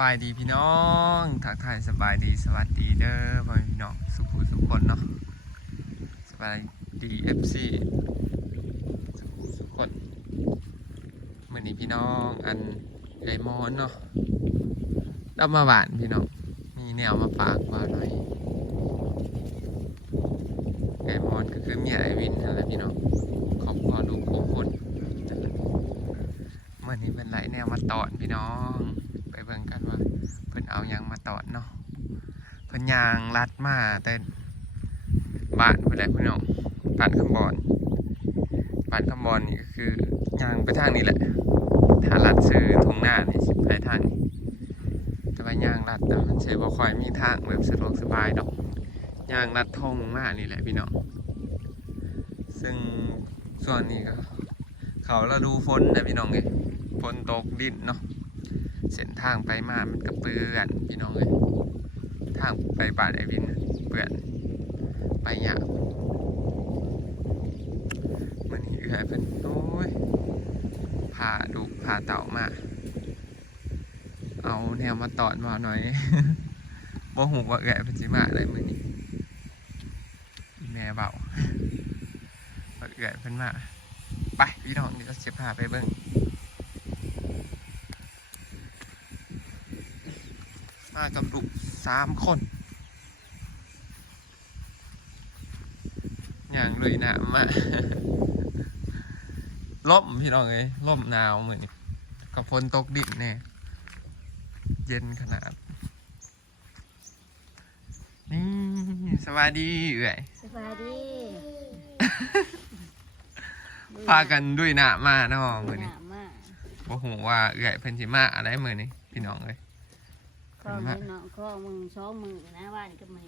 บายดีพี่น้องทักทายสบายดีสวัสดีเด้อพ่อพี่น้องสุขุสุขคนเนาะสบายดีเอฟซีสุขุสุขคนเมื่อนี้พี่น้องอันไก่มอนเนาะรับมาหวานพี่น้องมีแนวมาฝากว่าหน่อยไก่มอนก็คือเมียไอวินนั่นแหละพี่น้องขอบคุณดูโคคนเมื่อนี้เป็นไรแนวมาตอนพี่น้องไปเบิ่งกัน เอายังมาตอดเนาะเพิ่นยางลัดมาแต่บ้านเพิ่นแหละพี่น้องบ้านคำบอนบ้านคำบอนนี่ก็คือยางไปทางนี้แหละถ้าลัดซื้อทงหน้านี่สิไปทางนี้แต่ว่ายางลัดนะมันสิบ่ค่อยมีทางแบบสะดวกสบายดอกยางลัดทงมากนี่แหละพี่น้องซึ่งส่วนนี้ก็เขาเราดูฝนนะพี่น้องเอ้ยฝนตกดินเนาะ เส้นทางไปมามันก็เปื้อนพี่น้องเลยทางไปบ้านไอวินเปื้อนไปยากมันนี่เอื้อยเป็นโอ้ยพาดูพาเต่ามา เอาแนวมาตอดมาหน่อยบ่หูว่าเอื้อยเป็นสิมาอะไรมือนี้แม่เบาว่าเอื้อยเพิ่นมาไปพี่น้องเดี๋ยวจะพาไปเบิ่ง มากับลูกสามคนอย่างลุยน้ำมาล่มพี่น้องเอ้ยล่มหนาวเหมือนกับฝนตกดินเนี่ยเย็นขนาด นี่สวัสดีเอ้ยสบายดีพากันด้วยหน้ามาเนาะมือนี้หนามากบ่หูว่าเอ้ยเพิ่นสิมาอะไรมือนี้พี่น้องเอ้ย ข้อมือเนาะข้อมือสองมือนะว่านี่ก็มือ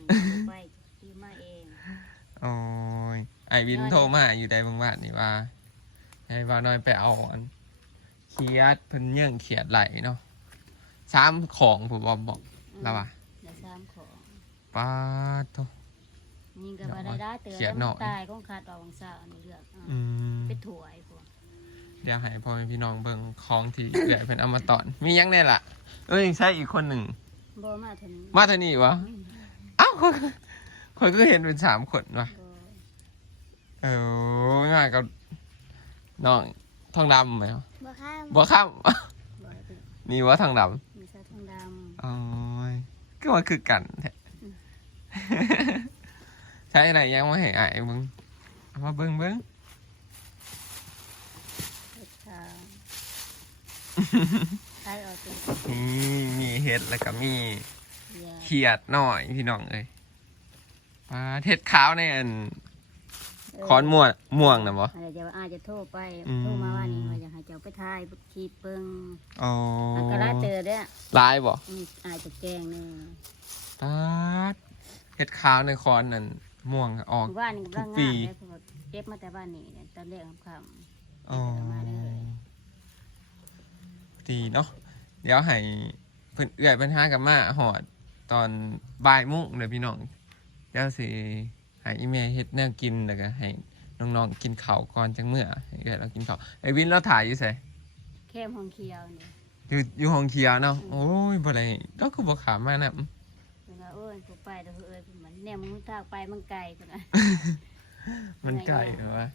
ไปที่มาเองโอ้ยไอวินโทรมาอยู่ใดบางบ้านนี่ว่าให้ว่าน้อยไปเอาอันเขียดเพิ่นเยื่องเขียดไหลเนาะสามของผมบอกบอกแล้วว่าเดี๋ยวสามของป้าดโตยิงกับว่าได้ได้เตือนเขียนแล้วหน่มัอยนตายของขาดออกวังเสาร์นี่เลือกเอาอืม ไปถ่วยพวกเดี๋ยวให้พ่อแม่พี่น้องเบิ่งของที่ เอื้อยเพิ่นเอามาตอน มีหยังแน่ล่ะ เอ้ยใช่อีกคนหนึ่ง บ่มาเท่านี้มาเท่านี้วะเอ้าคนคนก็เห็นเป็นสามคนวะบ่เออง่ายกับน้องทองดำไหมวะบ่ข้ามบ่ข้ามบ่ได้นี่ว่าทองดำมีสายทองดโอ้ยก็ว่าคือกันแท้ใช้อะไรยังมาให้อายมึงเอามาเบิ้งเบิ้งำเฮ็ดขาว ใช้เอาตัวนี่มีเห็ดแล้วก็มีเดียวเขียดหน่อยพี่น้องเอ้ยปลาเห็ดขาวในอันคอนม่วงม่วงนะบ่อะไรจะว่าอาจจะโทรไปอืม โทรมาว่านี่ว่าอยากให้เจ้าไปถ่ายคลิปเบิ่งอ๋อมันก็ได้เจอเด้อลายบ่อืมอาจจะแกงนี่ปลาเห็ดขาวในคอนนั่นม่วงออก บ้านนี่กำลังทุกปีงามเลยเพราะว่าเก็บมาแต่บ้านนี่เนี่ยตอนแรกคำอ๋อ เอามาเลยดีเนาะเดี๋ยวให้เพิ่นเอื้อยเพิ่นหากับมาหอดตอนบ่ายโมุ้งเด้อพี่น้องเดี๋ยวสิให้อีเมลเฮ็ดแนวกินแล้วก็ให้น้องๆกินข้าวก่อนจังเมื่อให้เอื้อยเรากินข้าวไอ้วินเราถ่ายอยู่ไสๆเข้มห้องเคียวนี่อยู่อยู่ห้องเคียวเนาะโอ้ยบ่ได้เราคือบ่ขามมานะเวลาเอ้ยกูไปเด้อเอ้ยมันเนี่ยมึงทางไปมันไกลกันนะมันไกลเนาะ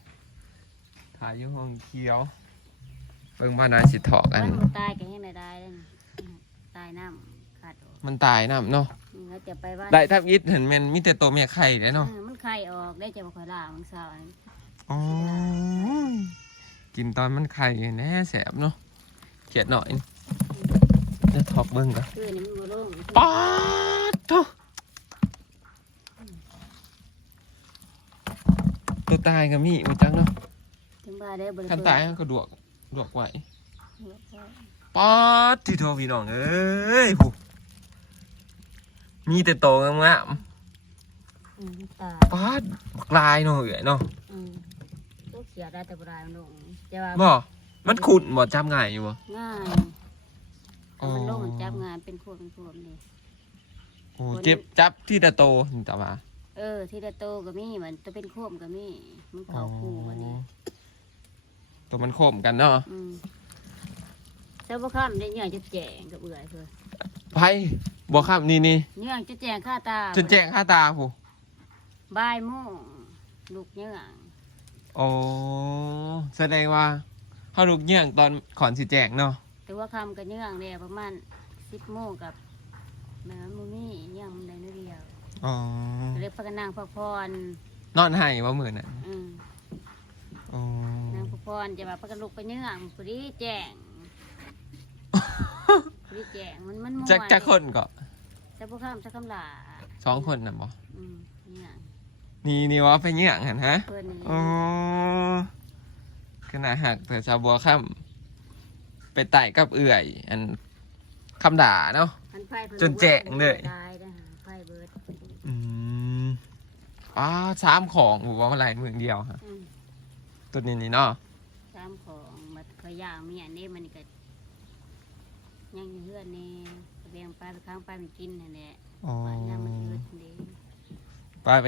ถ่ายอยู่ห้องเคียว เบิ่งว่าน่าสิถอกมัอันนบ่ตายกันยังไงได้เลยอืมตายน้ำขาดออกมันตายนํเนาะอืมแล้วจะไปว่าได้ทับอิดเห็นแม่นมีแต่ตัวเมียไข่เด้เนาะเออมันไข่ออกได้จะมาคอยล่ามันสาวอันอ๋อกินตอนมันไข่แน่แสบเนาะเขียดหน่อยจะถอกเบิ่งก่อนคือนี่มันบ่ลงป๊าดโถตัวตายก็มีอุจังเนาะถึงบ้านได้บ่ได้คันตายมันก็ดวก ดวกไว้เปิดป๊าดที่โทพี่น้องเอ้ยผู้มีแต่โตงามอืมตายๆป๊าดบักลายเนาะเอ้ยเนาะอืมลูกเขียได้แต่บ่ได้มันลงแต่ว่าบ่มันขุดบ่จำง่ายอยู่บ่ง่ายอ๋อมันลงมันจับงานเป็นพวกเป็นพวกนี่โอ้เจ็บจับที่แต่โตนี่แต่ว่าเออ ที่ตะโตก็มีมันจะเป็นโคมก็มีมันเขาคู่วันนี้ ตัวมันโคมกันเนาะอืมเจ้าพ่อข้ามได้เหนื่อยจะแจงกับเอื่อยเพื่อไพ่บัวข้ามนี่นี่เนื่องจะแจงค่าตาจนแจ้งค่าตาผู้บ่ายโมงลูกเนื่องโอ้แสดงว่าเขาลูกเยี่ยงตอนขอนสิแจ้งเนาะแต่ว่าคำกับเนื่องเนี่ยประมาณสิบโมงกับแม่มูนี่เนื่องมันได้นิดเดียวอ๋อก็เลยพักกันนางพักผ่อนนอนให้ว่ามือน่ะอืมอ๋อนาง พักผ่อนจะแบบพักกันลุกไปเนื่องพอดีแจงพอดีแจงมันมันม่วนจะจะคนก็จะพวกคำจะคำหลาสองคนน่ะบ่อืมเนี่ยนี่นี่ว่าไปเยี่ยงหันฮะเพื่อนนี่อ๋อขนาดหักแต่ชาวบัวข้ามไปไต่กับเอื่อย อันคำด่าเนาะมันไฟเพิ่จนแจ้งเลยได้นะฮะไฟเบิดอืมอ๋อสามของผมว่าอะไรเมืองเดียวฮะอืม ตัวนี้นี่เนาะ ตามของบัดขอ ยย่างเมียนี่มันก็ยังอยู่เฮือนนี่แบ่งไปไปค้างไปมันกินนั่นแหละอ๋อบ้านยามมันเอืดนี่ไปไป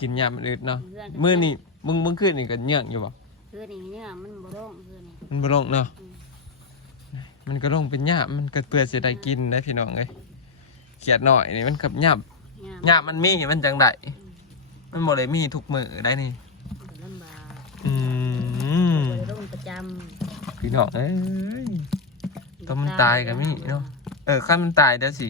กินยามมันอึดเนาะเฮือนมือนี่มึงมึงขึ้นนี่ก็เนื่องอยู่บ่เฮือนนี่เนี่ยมันบ่ร้องเฮือนนี่มันบ่ลงเนาะอืมมันก็ลงเป็นหยาบมันก็เปื่อยเสียได้กินได้พี่น้องเอ้ยเขียดหน่อยนี่มันกับหยาบหยาบมันมีมันจังไดอืมมันบ่ได้มีทุกมื้อได้นี่มันก็ลำบากอืมบ่ได้ลงประจ พี่น้องเอ้ยำตัวมันตายก็มีเนาะเออคันมันตายเดี๋ยวสิ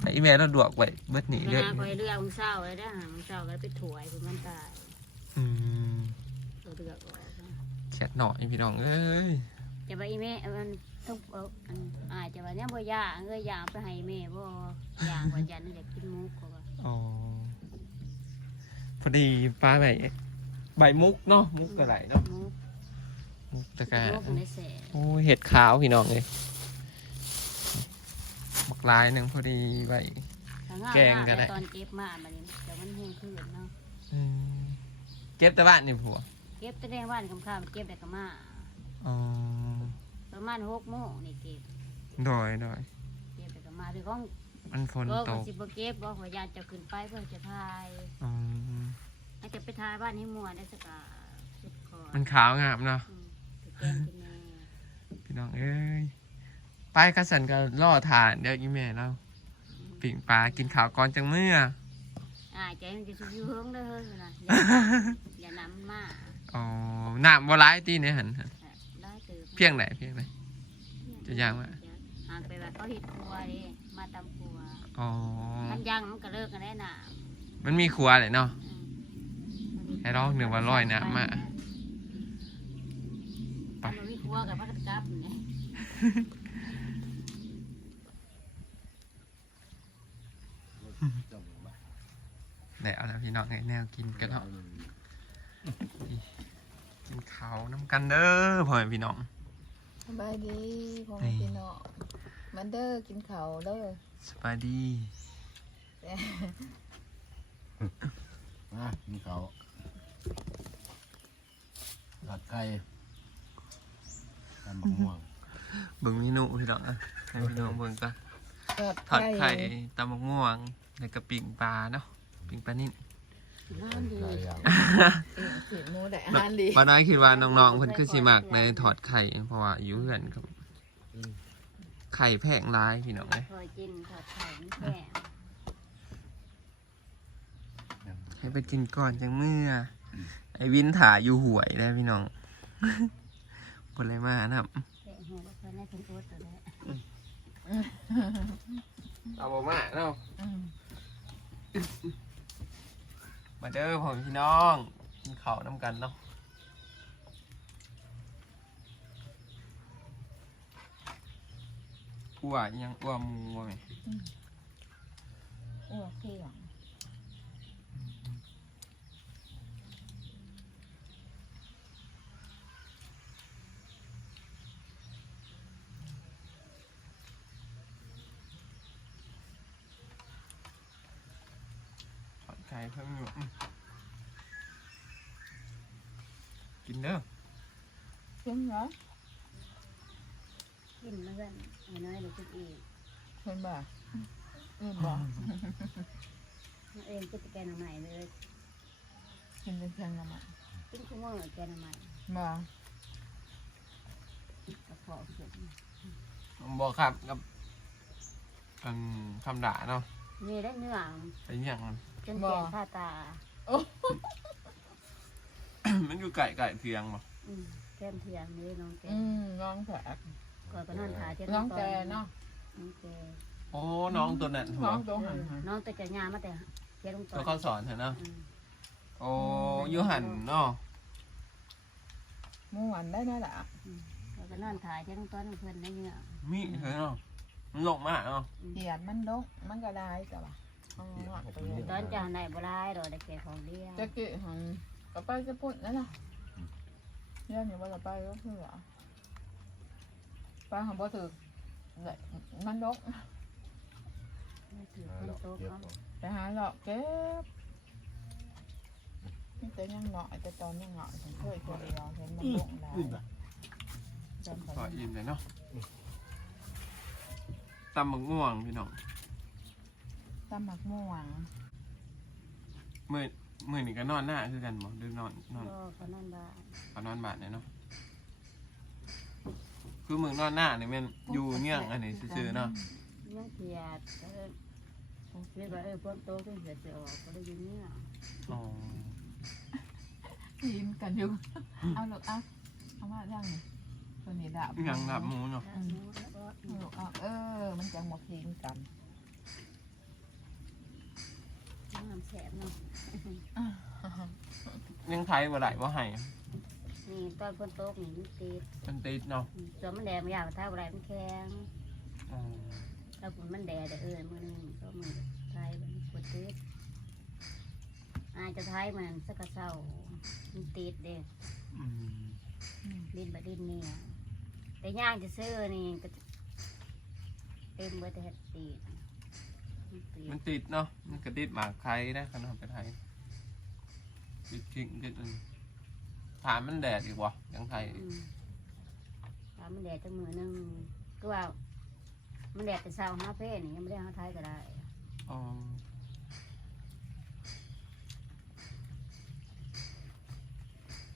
ให้อีแม่เราดวกไว้เบิดหนีไปเด้อหาคอยเลือกมึงเศร้าเลยได้อหามึงเศร้าก็ไปถวยเพิ่นมันตายอืมตัวเลือกออกนะเขียดหน่อยพี่น้องเอ้ยจะไปอีแม่เอามันต้องเอาอันอาจจะว่าเนี่ยบ่ย่างเอ้ยย่างไปให้แม่บ่ย่างว่ายันอยากกินหมุกก็ว่าอ๋อพอดีปลาใบใบมุกเนาะมุกกระไหลเนาะหมุกมุก ตะกาหมุกในแสโอ้ยเห็ดขาวพี่น้องเลยบักลายหนึ่งพอดีใบถ้างามแกงก็ได้ ตอนเก็บมาบัดนี้แต่มันแห้งขึ้นเนาะอืมเก็บแต่บ้านนี่ผัวเก็บแต่แดงว่านคำข้าวเก็บได้ก็มาอ๋อประมาณ6โมงนี่เก็บโดยโดยเก็บได้ก็มาหรือของมันฝนก็ตก็กสิบ่เก็บบ่ขอยานจะขึ้นไปเพื่อจะถ่ายอ๋อให้จะไปถ่ายบ้านให้ม่วนได้สักอะสุดคอมันขาวงามเนาะอืม พี่น้องเอ้ยไปกระสันก็ล่อทานเดี๋ยวอีแม่เราปิ่งปลากินข้าวก่อนจังเมื่ออ่าใจมันจะสิอยู่เฮิงเด้อเฮ้ยนะอย่าอย่าน้ำมากอ๋อน้ำบ่ร้ายตีเนี่ยหันหันได้ตื่นเพียงไหนเพียงไหนจะย่างวะห่างไปแบบเขาเห็ดครัวดิมาตำครัวอ๋อมันย่างมันก็เลิกกันได้น่ะมันมีครัวเลยเนาะให้ลองหนึ่งว่าร้อยน้ำมา ไปมันมีครัวกับพักกลับเนี่ยเดี๋ยวแล้วพี่น้องไงแนวกินกันเนาะกินข้าวน้ำกันเด้อพ่อแม่พี่น้องสบายดีพ่อแม่พี่น้องมันเด้อกินข้าวเด้อสบายดีนะมีเขาหลัดไก่ ตำบักม่วงเบิ่งเมนูพี่น้องอะให้พี่น้องเบิ่งกันทอดทอดไข่ไข่ตำมะม่วงแล้วก็ปิ้งปลาเนาะปิ้งปลานิ่นน้ำดีหลายอย่างเองสีหมูได้อาหารดีป้าน้อยคิดว่าน้องๆเพิ่นคือสิมักในถอดไข่เพราะว่าอยู่เฮือนครับ ไข่แพงหลายพี่น้องเอ้ยคอยกินทอดไข่มันแพงให้ไปกินก่อนจังเมื่ออไอ้วินถ่ายอยู่หวยได้พี่น้อง บ่เลยมานะครับแพงหัวก็ในถุงโอ๊ตตัวนี้เอาบ่มาเนาะอืมมาเด้อพ่อแม่พี่น้องกินข้าวน้ำกันเนาะอ้วอิหยังอ้วหมูว่าแม่โอ้เที่ยง ถอดไข่เพิ่มอยู่อืมกินเด้อกินเหรอกินแล้วกันไอ้น้อยเดี๋ยวกินอีกเพิ่นบ่อืมบ่น้องเองก็จะแกงใหม่เลยกินเป็นเพิ่นละมั้งกินคุ้มเมื่อแกงใหม่บ่กระเพาะขึ้นผมบอกครับกับอันคำด่าเนาะ นี่ได้เนื้อไอ้เนี่ยมันจนแก่ผ้าตา มันอยู่ไก่ไก่เทียงบ่อืมแก้มเทียงนี่น้องแก้อืมมน้องแขกก็ก็นอนขาเจ็ดน้องแต่เนาะน้องแก่โอ้น้องตัวนั้นหัวน้องตัวหันหันน้องแต่จะยามาแต่เจ็ดลงต่ตัวเขาสอนเถอะเนาะอืมโอ้อยูหันเนาะม่วนได้ไหมล่ะแล้วก็นอนขาเจ็ดลงต้นเพื่อนได้เนื้อมีเถอะเนาะ มันหลงมากเนาะเหียดมันดกมันก็ได้จ้ะว่ะอ๋อไปเลยตอนจะไหนบ่ได้ดอกได้แก่ของเดียวจะกิหันก็ไปจะปุ่นนั่นน่ะเรื่องนี้ว่าจะไปก็คือว่าไปหันบ่ถือเนี่ยมันดกไม่ถือคนโตเขาไปหาหลอกเก็บนี่แต่ยังเหงาะแต่ตอนยังเหงาะฉันเคยคนเดียวเห็นมันดกได้จำก็เขาอิ่มเลยเนาะ ตำบักม่วงพี่น้องตำหมักม่วงมือมือนี่ก็นอนหน้าคือกันบ่หรือนอนนอนก็เขานอนบ้านเขานอนบาดเนี่ยเนาะคือมือนอนหน้านี่แมันอยู่เงี้ยงอันนี้ซื่อๆเนาะยังเทียดเออเรียกว่าเออพวกโตขึ้นเสียจะออกก็ได้ยินเนี่ยอ๋อกินกันอยู่ เอาลูกเอาเอามาย่างนี่ ตัวนี้ดับยังดับหมูเนาะแล้วแล้วก็เอาลูกเอาเออ มันจะหมดทิ้งกันน้ำแสบเนาะยังไทยบ่ได้บ่ให้นี่ตอนฝนตกนี่มันติดมันติดเนาะส่วนมันแดดมันอยากถ้าอะไรมันแข็งอ๋อถ้าฝนมันแดดเออมือนึงก็มือไทยมันปวดติดอาจจะไทยมันสักกะเศร้ามันติดเด้อืม ดินบดินเนี่ยแต่ย่างจะซื้อนี่ก็เต็มเบอร์แต่เห็ดติดมันติดมันติดเนาะ มันก็ติดหมากไทยได้ขนาดไปไทยติดจริงติดอันถามมันแดดอีกวะยังไทยอืมถามมันแดดจะมือนึงก็ว่า มันแดดแต่เช้าห้าเพศนี่ยังไม่ได้ห้าไทยก็ได้อ๋อ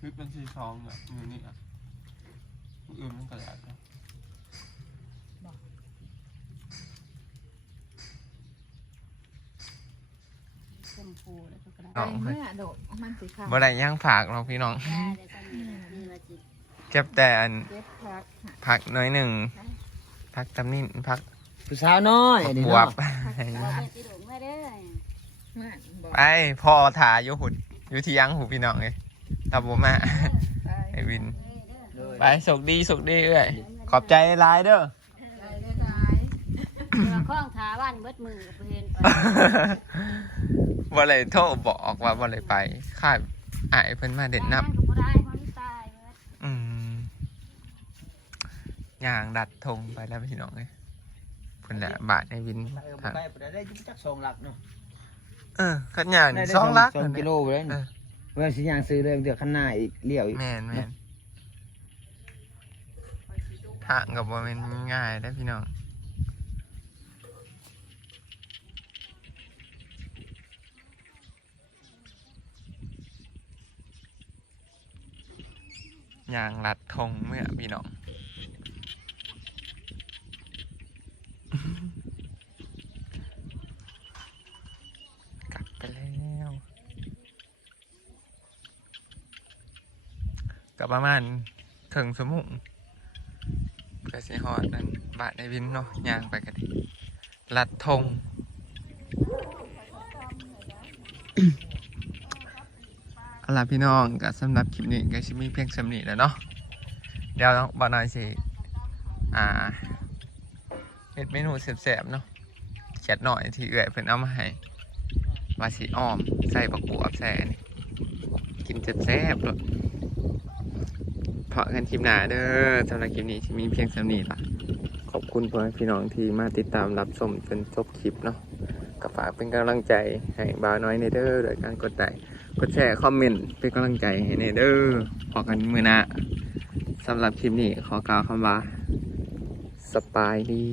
วิเป็นสีทองเนี่ยมือนี่อะมืออื่นมันก็แดดเนาะชมพูแล้วก็กระดาษไปเมื่อโดดมันสิค่ะบ่ได้ย่างฝากเราพี่น้อง ได้ได้ก็มีนี่ละจิตเก็บแต่อันเก็บพักพักน้อยหนึ่ง พักตำนินพักผู้สาวน้อยอันนี้บวบ เนาะเราเป็นติดหลงไม่ได้เมื่อบอกไปพ่อถ่ายอยู่หุ่นอยู่ที่ยังหูพี่น้องเลย ตับบ่มาไปไอวินเด้อไปสุกดีสุกดีเอ้ยขอบใจหลายเด้อไปได้ได้เราคล้องขาบ้านเบิดมือไปเห็นไปบ่เลยโทรบอกว่าบ่เลยไปค่ายอายเพิ่นมาเด็ดนับก็บ่ได้เพราะมันตายเบิดอืมย่างดัดธงไปแล้วพี่น้องเลยเพิ่นแหละบาทในวินไปก็บ่ไปบ่ได้ได้จุ๊บจักสองหลักเนาะเออขันย่างได้นี่ได้สองลักสองกิโลไปเลย เออเมื่อสิย่างซื้อเลยเดี๋ยวข้างหน้าอีกเลี้ยวอีกแม่นแม่นทางกับบ่แม่นง่ายได้อพี่น้องย่างลัดธงเมื่อพี่น้องกลับไปแล้ว กับประมาณถึงสมุงเพื่อสิฮอดนั่นบาทในวินเนาะย่างไปกันดีลัดธงเอาล่ะพี่น้องก็สำหรับคลิปนี้ก็ชิมีเพียงสำนีแล้วเนาะเดี๋ยวบ่าวน้อยสิอ่าเฮ็ดเมนูแซ่บๆเนาะเขียดหน่อยที่เอื้อยเพิ่นเอามาให้ว่าสิอ้อมใส่บักบวบใส่อันนี้กินแซ่บๆเลย พาะกันคลิปหน้าเด้อสำหรับคลิปนี้ที่มีเพียงสำนีละขอบคุณพ่อนพี่น้องที่มาติดตามรับชมจนจบคลิปเนาะก็ฝากเป็นกำลังใจให้บ่าวน้อยในเด้อโดยการกดไลค์กดแชร์คอมเมนต์เป็นกำลังใจให้ในเด้อพอกันมือหน้าสำหรับคลิปนี้ขอกล่าวคำว่าสบายดี